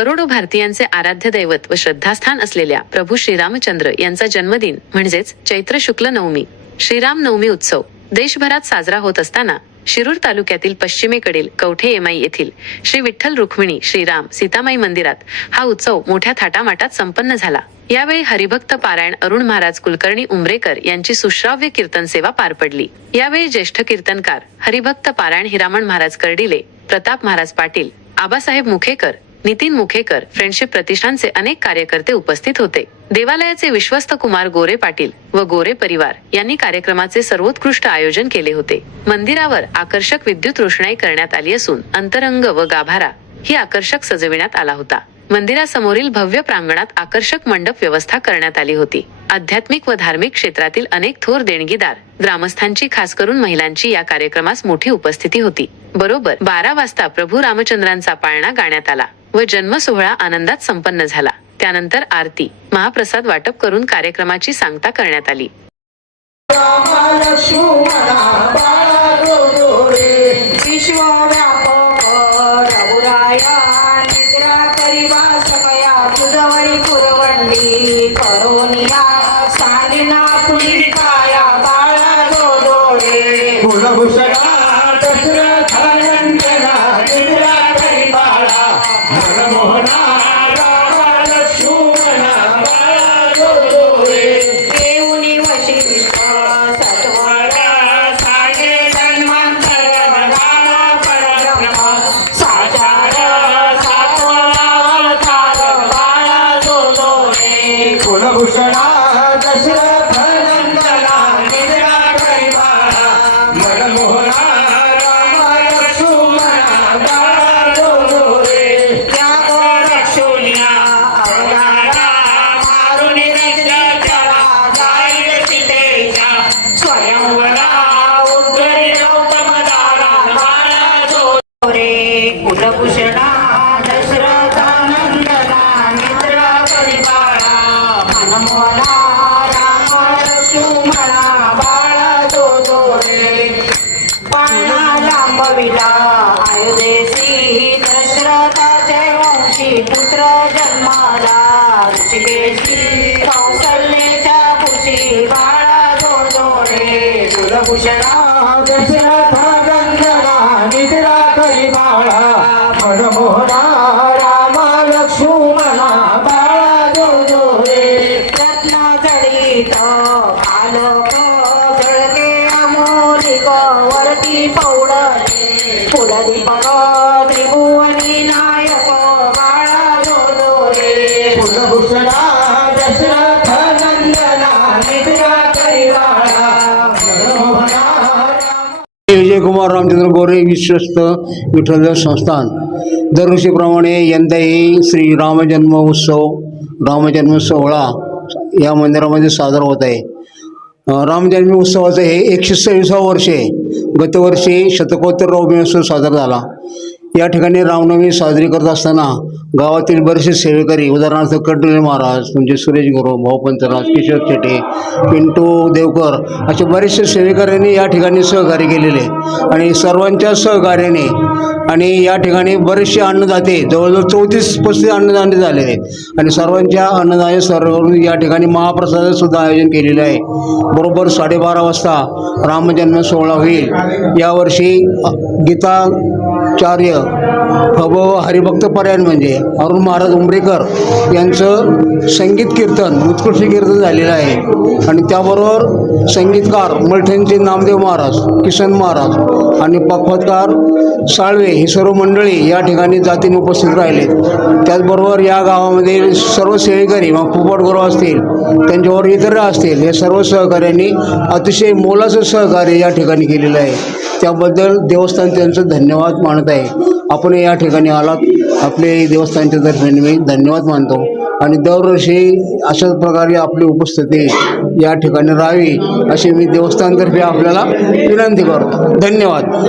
करोडो भारतीयांचे आराध्य दैवत व श्रद्धास्थान असलेल्या प्रभू श्रीरामचंद्र यांचा जन्मदिन म्हणजेच चैत्र शुक्ल नवमी श्रीराम नवमी उत्सव देशभरात साजरा होत असताना शिरूर तालुक्यातील पश्चिमेकडील कवठे एमाई येथील श्री विठ्ठल रुक्मिणी श्रीराम सीतामाई मंदिरात हा उत्सव मोठ्या थाटामाटात संपन्न झाला. यावेळी हरिभक्त पारायण अरुण महाराज कुलकर्णी उमरेकर यांची सुश्राव्य कीर्तन सेवा पार पडली. यावेळी ज्येष्ठ कीर्तनकार हरिभक्त पारायण हिरामण महाराज कर्डिले प्रताप महाराज पाटील आबासाहेब मुखेकर नितीन मुखेकर फ्रेंडशिप प्रतिष्ठानचे अनेक कार्यकर्ते उपस्थित होते. देवालयाचे विश्वस्त कुमार गोरे पाटील व गोरे परिवार यांनी कार्यक्रमाचे सर्वोत्कृष्ट आयोजन केले होते. मंदिरावर आकर्षक विद्युत रोषणाई करण्यात आली असून अंतरंग व गाभारा ही आकर्षक सजविण्यात आला होता. मंदिरासमोरील भव्य प्रांगणात आकर्षक मंडप व्यवस्था करण्यात आली होती. आध्यात्मिक व धार्मिक क्षेत्रातील अनेक थोर देणगीदार ग्रामस्थांची खास करून महिलांची या कार्यक्रमास मोठी उपस्थिती होती. बरोबर बारा वाजता प्रभू रामचंद्रांचा पाळणा गाण्यात आला. व जन्म सोहळा आनंदात संपन्न झाला. त्यानंतर आरती महाप्रसाद वाटप करून कार्यक्रमाची सांगता करण्यात आली. कुलभूषणा दशरथानंदना निद्रा करी बाळा रामा लक्ष्मणा बाळा जोडोरे रत्न जडित आलोक जळके अमोलिक वरती पौडले फुलदीपक कुमार रामचंद्र गोरे विश्वस्त विठ्ठल संस्थान. दरवर्षीप्रमाणे यंदाही श्री रामजन्म उत्सव रामजन्म सोहळा या मंदिरामध्ये साजरा होत आहे. रामजन्मी रामजन्म उत्सवाचं हे एकशे सव्वीसावं वर्ष आहे. गतवर्षी शतकोत्तर रौमी उत्सव साजरा झाला. या ठिकाणी रामनवमी साजरी करत असताना गावातील बरेचसे सेवेकरी उदाहरणार्थ कडले महाराज तुमचे सुरेश गुरु भाऊपंतराज किशोर शेटे पिंटू देवकर असे बरेचसे सेवेकऱ्यांनी या ठिकाणी सहकार्य केलेले. आणि सर्वांच्या सहकार्याने आणि या ठिकाणी बरेचसे अन्नदाते जवळजवळ चौतीस पस्तीस अन्नदाने झालेले आणि सर्वांच्या अन्नदाते सर्वरून या ठिकाणी महाप्रसादाचं सुद्धा आयोजन केलेलं आहे. बरोबर साडेबारा वाजता रामजन्म सोहळा होईल. यावर्षी गीता आचार्य भव हरिभक्त परायण म्हणजे अरुण महाराज उमरेकर यांचं संगीत कीर्तन उत्कृष्ट कीर्तन झालेलं आहे. आणि त्याबरोबर संगीतकार मलठेंचे नामदेव महाराज किसन महाराज आणि पखवतकार साळवे ही सर्व मंडळी या ठिकाणी जातीने उपस्थित राहिले. त्याचबरोबर या गावामध्ये सर्व सेवेकरी मग फुपटगुरु असतील त्यांच्यावर इतर असतील हे सर्व सहकार्यांनी अतिशय मोलाचं सहकार्य या ठिकाणी केलेलं आहे. त्याबद्दल देवस्थान त्यांचं धन्यवाद मानत आहे. आपण या ठिकाणी आलात. आपले देवस्थानच्या तर्फे मी धन्यवाद मानतो. आणि दरवर्षी अशाच प्रकारे आपली उपस्थिती या ठिकाणी राहावी अशी मी देवस्थानतर्फे आपल्याला विनंती करतो. धन्यवाद.